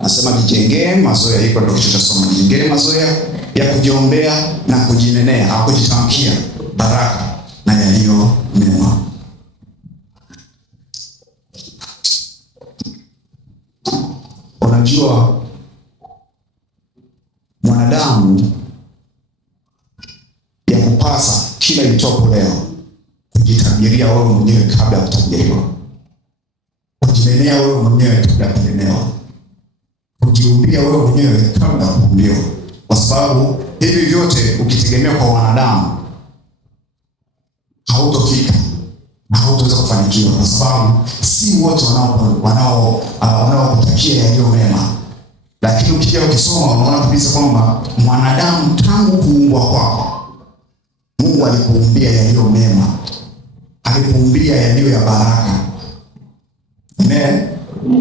Nasema jijengee mazoea, iko ndio kichwa cha somo. Jijengee mazoea ya kujiombea na kujinenea au kujitamkia baraka na yaliyo mema. Unajua mwanadamu ya kupasa kila itwapo leo kujitabiria wewe mwenyewe kabla ya kutabiriwa, kujinenea wewe mwenyewe kabla ya kunenewa, kujiumbia wewe mwenyewe kabla ya kuumbiwa, kwa sababu hivi vyote ukitegemea kwa wanadamu hautofika na hautaweza kufanikiwa, kwa sababu si wote wanaokutakia yaliyo mema. Lakini ukija ukisoma unaona kabisa kwamba mwanadamu tangu kuumbwa kwako, Mungu alikuumbia yaliyo mema, alikuumbia yaliyo ya baraka. Amen.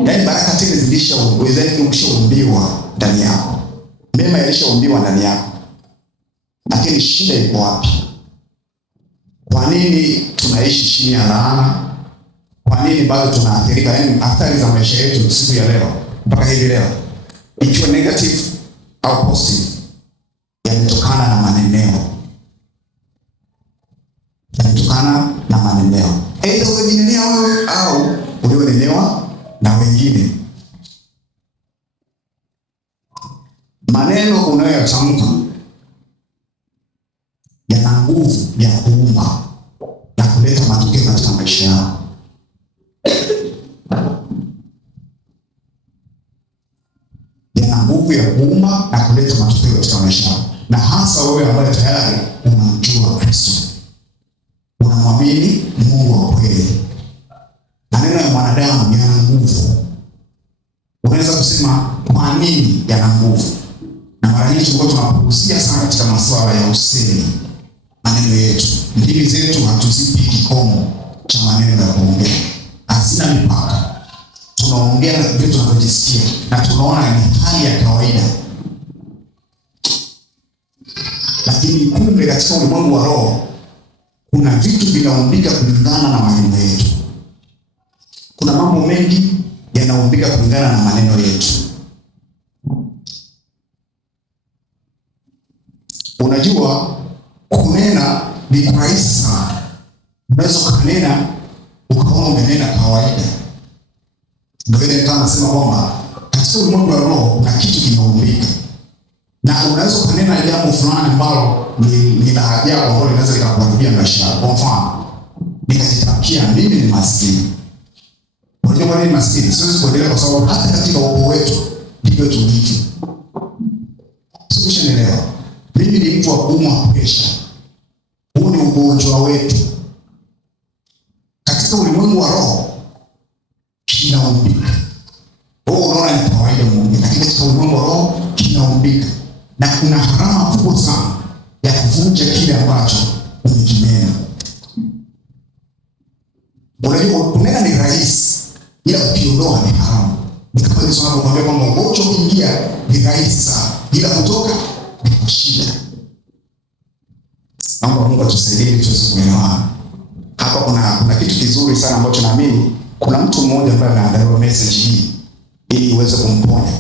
Yaani baraka tele zilishaumbiwa ndani yako, mema yalishaumbiwa ndani yako. Lakini shida iko wapi? Kwa nini tunaishi chini ya laana? Kwa nini bado tunaathirika? Yaani athari za maisha yetu siku ya leo mpaka hivi leo, ikiwa negative au positive, yametokana na maneneo. Yametokana na maneneo. Aidha umejinenea wewe au ulionenewa na wengine. Maneno unayoyatamka yana nguvu ya kuumba na kuleta matokeo katika maisha yako. Yana nguvu ya kuumba na kuleta matokeo katika maisha yako. Na hasa wewe ambaye tayari unamjua Kristo, unamwamini Mungu wa kweli. Maneno ya mwanadamu yana nguvu. Unaweza kusema kwa nini yana nguvu? Na mara nyingi tunapuuzia sana katika masuala ya usemi. Maneno yetu, ndimi zetu hatuzipi kikomo cha maneno ya kuongea. Hazina mipaka. Tunaongea na vitu tunavyojisikia na tunaona ni hali ya kawaida. Lakini kumbe katika ulimwengu wa roho kuna vitu vinaumbika kulingana na maneno yetu. Kuna mambo mengi yanaumbika kulingana na maneno yetu. Unajua kunena ni rahisi sana. Unaweza kunena ukaona umenena kawaida. Ndio ile ndio nasema kwamba katika ulimwengu wa roho kuna kitu kinaumbika. Na unaweza kunena jambo fulani ambalo ni la ajabu ambalo linaweza likakuharibia maisha yako. Kwa mfano, nikajitamkia mimi ni maskini. Unajua kwa nini maskini? Siwezi kuendelea kwa sababu hata katika ukoo wetu ndivyo tulivyo. Sikushanielewa. Mimi ni mtu wa kuumwa presha. Huu ni ugonjwa wetu. Katika ulimwengu wa roho kinaumbika. Unaona ni kawaida Mungu, lakini katika ulimwengu wa roho kinaumbika. Na kuna harama kubwa sana ya kuvunja kile ambacho umekinena. Unajua kunena ni rahisi, ila ukiondoa ni haramu. Ni kama Yesu anakuambia kwamba ugonjwa ukiingia ni rahisi sana, ila kutoka ni shida. Naomba Mungu atusaidie tuweze kuelewana. Hapa kuna kitu kizuri sana ambacho naamini kuna mtu mmoja ambaye anaangalia message hii ili iweze kumponya.